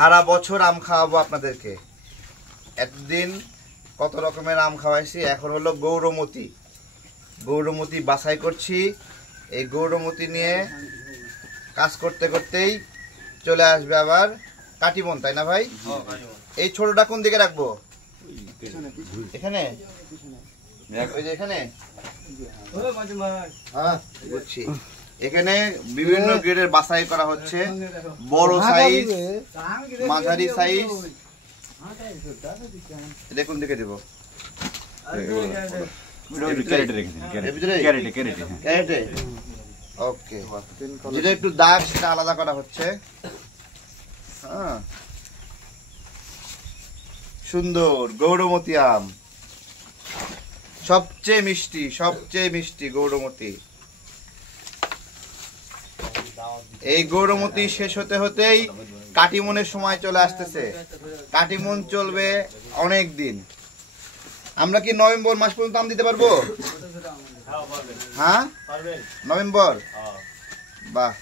সারা বছর আম খাওয়াবো আপনাদেরকে। একদিন কত রকমের আম খাওয়াইছি, এখন হলো গৌরমতি। গৌরমতি বাছাই করছি। এই গৌরমতি নিয়ে কাজ করতে করতেই চলে আসবে আবার কাটিমন, তাই না ভাই? এই ছোটটা কোন দিকে রাখবো? এখানে, ওই যে এখানে। হ্যাঁ বুঝছি। এখানে বিভিন্ন গ্রেডের বাছাই করা হচ্ছে, বড় সাইজ, মাঝারি সাইজ। দেখুন দিকে দেবো ওকে, যেটা একটু দাগ সেটা আলাদা করা হচ্ছে। হ্যাঁ সুন্দর গৌরমতি আম, সবচেয়ে মিষ্টি, সবচেয়ে মিষ্টি গৌরমতি। এই গৌরমতি শেষ হতে হতেই কাটিমনের সময় চলে আসতেছে। কাটিমন চলবে অনেক দিন। আমরা কি নভেম্বর মাস পর্যন্ত আম দিতে পারবো? হ্যাঁ নভেম্বর। বাহ,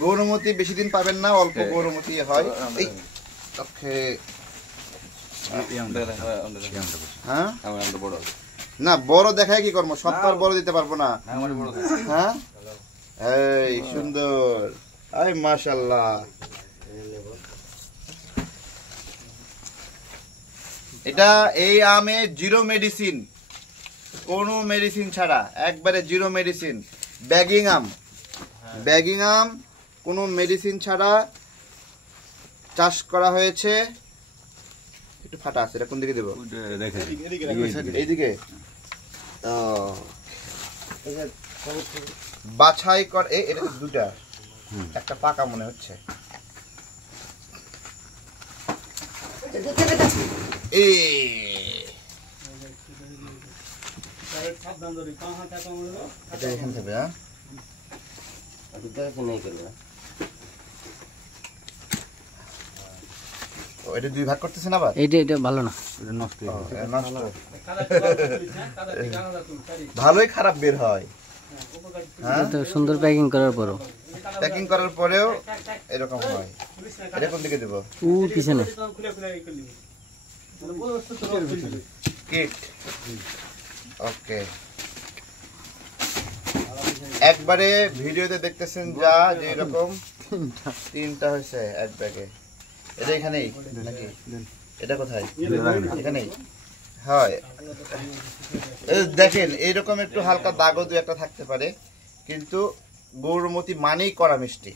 গৌরমতি বেশি দিন পাবেন না, অল্প গৌরমতি হয়। হ্যাঁ না বড় দেখায় কি করবো, সব তো আর বড় দিতে পারবো না। হ্যাঁ এই সুন্দর, আই মাশাআল্লাহ। এটা এই আমে জিরো মেডিসিন, কোনো মেডিসিন ছাড়া, একবারে জিরো মেডিসিন। ব্যাগিং আম, ব্যাগিং আম, কোনো মেডিসিন ছাড়া চাষ করা হয়েছে। একটু ফাটা আছে, এটা কোন দিকে দেবো? এইদিকে। বাছাই কর, এটা দুটা, একটা পাকা মনে হচ্ছে। এটা এখান থেকে, হ্যাঁ এটা দুই ভাগ করতেছেন আবার? এটা ভালো না, নষ্ট। ভালোই খারাপ বের হয়। হ্যাঁ সুন্দর প্যাকিং করার পরেও, প্যাকিং করার পরেও এরকম হয়। এটা কোন দিকে দেবো? পিছনে কিট। ওকে, একবারে ভিডিওতে দেখতেছেন যা যে এরকম তিনটা হয়েছে এক ব্যাগে। এটা এখানেই নাকি? এটা কোথায়? এখানেই হয়। দেখেন এইরকম একটু হালকা দাগও দু একটা থাকতে পারে, কিন্তু গৌরমতি মানেই কড়া মিষ্টি।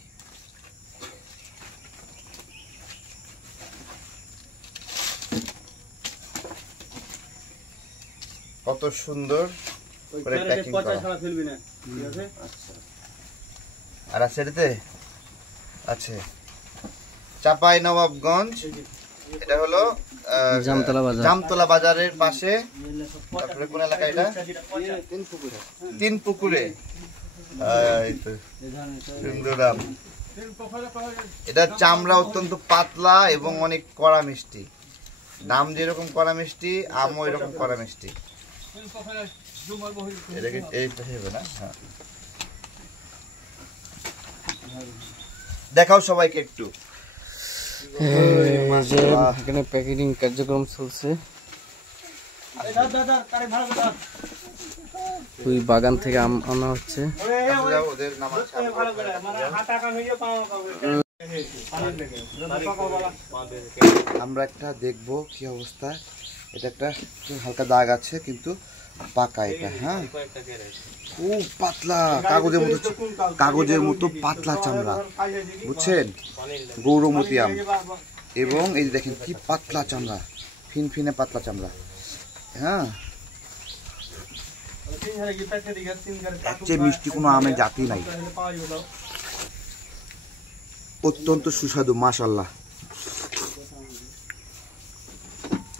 কত সুন্দর করে প্যাকিং করা। আর আছে এটাতে আছে চাপাই নবাবগঞ্জ। এটা হলো জামতলা বাজারের পাশে। তারপরে কোন এলাকা এটা? তিন পুকুরে। সুন্দর আম। এটা চামড়া অত্যন্ত পাতলা এবং অনেক কড়া মিষ্টি। নাম যেরকম কড়া মিষ্টি, আমও এরকম কড়া মিষ্টি। দেখাও সবাইকে একটু। এখানে প্যাকেজিং কার্যক্রম চলছে। ওই বাগান থেকে আম আনা হচ্ছে। আমরা একটা দেখবো কি অবস্থা। এটা একটা হালকা দাগ আছে কিন্তু পাকা এটা। হ্যাঁ খুব পাতলা, কাগজের মতো পাতলা চামড়া, বুঝছেন? গৌরমতি আম। এবং এই যে দেখেন কি পাতলা চামড়া, ফিনফিনে পাতলা চামড়া। হ্যাঁ মিষ্টি কোনো আমের জাতি নাই, অত্যন্ত সুস্বাদু। মাশাআল্লাহ,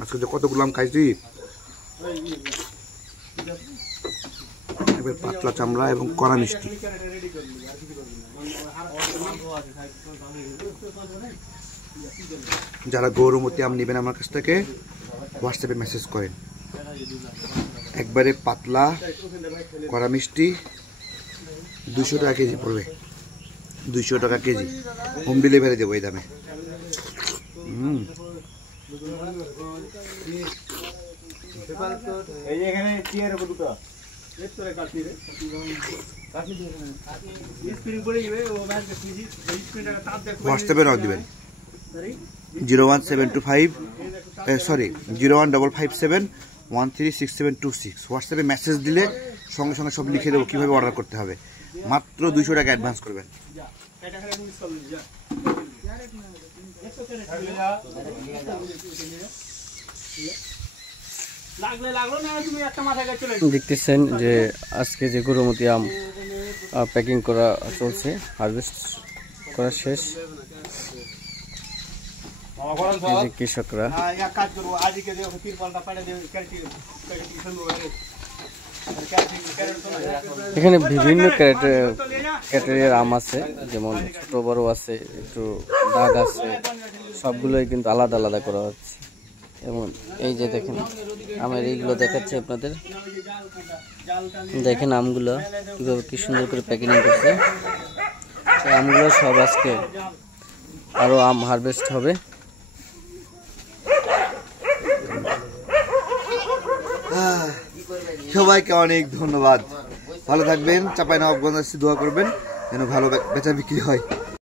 আজকে যে কতগুলো আম খাইছি। পাতলা চামড়া এবং কড়া মিষ্টি। যারা গৌরমতি আম নেবেন আমার কাছ থেকে হোয়াটসঅ্যাপে মেসেজ করেন। একবারে পাতলা কড়া মিষ্টি, 200 টাকা কেজি পড়বে। 200 টাকা কেজি, হোম ডেলিভারি দেবো এই দামে। হোয়াটসঅ্যাপে নক দিবেন 01725 01557136726 হোয়াটসঅ্যাপে মেসেজ দিলে সঙ্গে সঙ্গে সব লিখে দেবো কীভাবে অর্ডার করতে হবে। মাত্র 200 টাকা অ্যাডভান্স করবেন। দেখতেছেন যে আজকে যে গৌরমতি আম প্যাকিং করা চলছে, হারভেস্ট করা শেষ। এই যে কৃষকরা এখানে বিভিন্ন ক্যাটাগরির আম আছে, যেমন ছোট বড় আছে, একটু দাগ আছে, সবগুলোই কিন্তু আলাদা আলাদা করা হচ্ছে। এবং এই যে দেখেন আমের এইগুলো দেখাচ্ছে আপনাদের, দেখেন আমগুলো কীভাবে কি সুন্দর করে প্যাকিং করছে। আমগুলো সব আজকে আরও আম হারভেস্ট হবে। সবাইকে অনেক ধন্যবাদ, ভালো থাকবেন। চাঁপাইনবাবগঞ্জ আসছি, দোয়া করবেন যেন ভালো বেচা বিক্রি হয়।